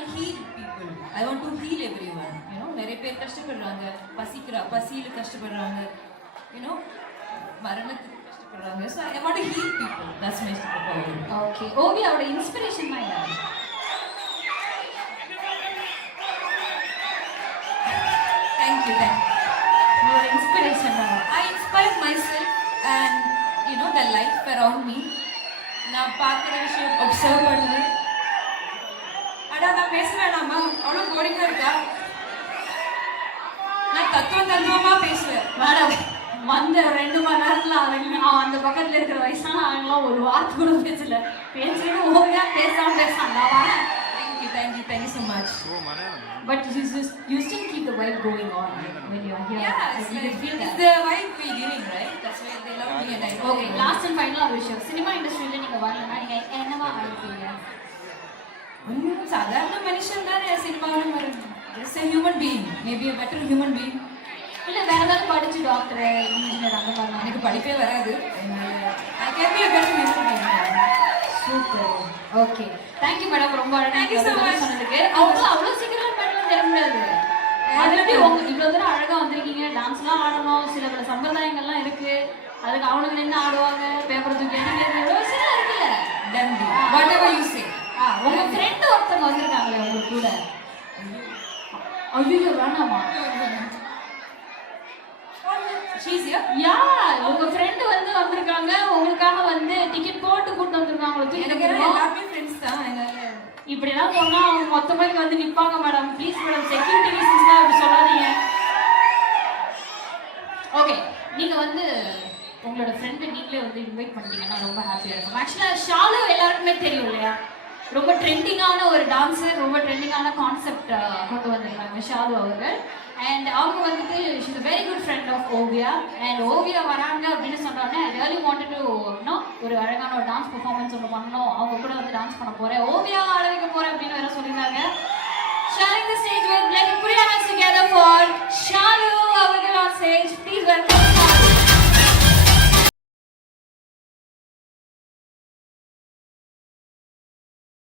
I'll heal people. I want to heal everyone. You know, நிறைய பேர் கஷ்டப்படுறாங்க, பசியில கஷ்டப்படுறாங்க, you know, மரணத்துக்கு கஷ்டப்படுறாங்க. So I want to heal people. That's my superpower. Okay, ஓவியாவோட இன்ஸ்பிரேஷன் தான் யாரு? Thank you. உங்களோட இன்ஸ்பிரேஷன் தான். I inspire myself and you know the life around me. நான் பார்க்குற விஷயம் observe பண்ணுவேன். அடா நான் பேச வேணாமா, அவ்வளோ போரிங்கா இருக்கா? நான் தத்துவமா பேசுவேன் மேடம். வந்த 2 மணி நேரத்துல அந்த பக்கத்துல இருக்கிற வயசான ஆளுங்களாம் ஒரு வார்த்தை கூட பேசல. பேசுறது ஓவியா பேசாம நான் வரேன். Thank you so much. But you still keep the vibe going on when you are here. Yeah, it's the vibe we're giving, right? That's why they love me and I love Okay, last and final ஒரு விஷயம். Cinema இண்டஸ்ட்ரியில நீங்க வரலன்னா நீங்க என்னவா ஆயிடுவீங்க? ஒன்றும் சாதாரண மனுஷன் தானே சினிமாவில் வரும். Just a human being, maybe a better human being. இல்லை வேற ஏதாவது படிச்சு டாக்டர் இன்ஜினியர் அந்த மாதிரி. எனக்கு படிப்பே வராது. I can be a better human being. Super. Okay, thank you madam. ரொம்ப Thank you so much சொன்னதுக்கு. அவ்வளோ சீக்கிரம் மேடம் தர முடியாது. அதுலேயே இவ்வளோ தூரம் அழகாக வந்திருக்கீங்க. டான்ஸ்லாம் ஆடணும், சில பல சம்பிரதாயங்கள்லாம் இருக்கு. அதுக்கு அவனுங்க நின்று ஆடுவாங்க, பேப்பர் தூக்கி அடிக்கிறது, எவ்வளோ விஷயம் இருக்குல்ல. Dundee. Whatever you say. உங்க ஃப்ரெண்ட் ஒருத்தவங்க வந்திருக்காங்களே உங்க கூட. ஐயோ வேணாமா? She's here. யா, உங்க ஃப்ரெண்ட் வந்திருக்காங்க. உங்களுக்காக டிக்கெட் போட்டு கூட்டு வந்திருக்காங்க. எனக்கு எல்லாமே ஃப்ரெண்ட்ஸ் தான். இப்படி எல்லாம் சொன்னா அவங்க மொத்தமா இங்க நிப்பாங்க madam. Please madam, security reasons தான் அப்படி சொல்லாதீங்க. ஓகே, நீங்க உங்களோட ஃப்ரெண்டை நீங்களே இன்வைட் பண்ணிட்டீங்கன்னா ரொம்ப ஹாப்பியா இருக்கும். ஆக்சுவலா ஷாலு எல்லாருக்குமே தெரியும் இல்லையா, ரொம்ப ட்ரெண்டிங்கான ஒரு டான்ஸர், ரொம்ப ட்ரெண்டிங்கான கான்செப்ட் கொண்டு வந்திருக்காங்க ஷாலு அவர்கள். அண்ட் அவங்க she's a very good friend of Oviya. And Oviya வராங்க அப்படின்னு சொன்னோன்னே ஐ ரியலி வாண்டட் டு ஒரு அழகான ஒரு டான்ஸ் பெர்ஃபார்மன்ஸ் ஒன்று பண்ணணும், அவங்க கூட டான்ஸ் பண்ண போறேன், ஓவியா ஆட வைக்க போறேன் அப்படின்னு வேற சொல்லியிருந்தாங்க. Sharing the stage with, let's put your hands together for Shalu.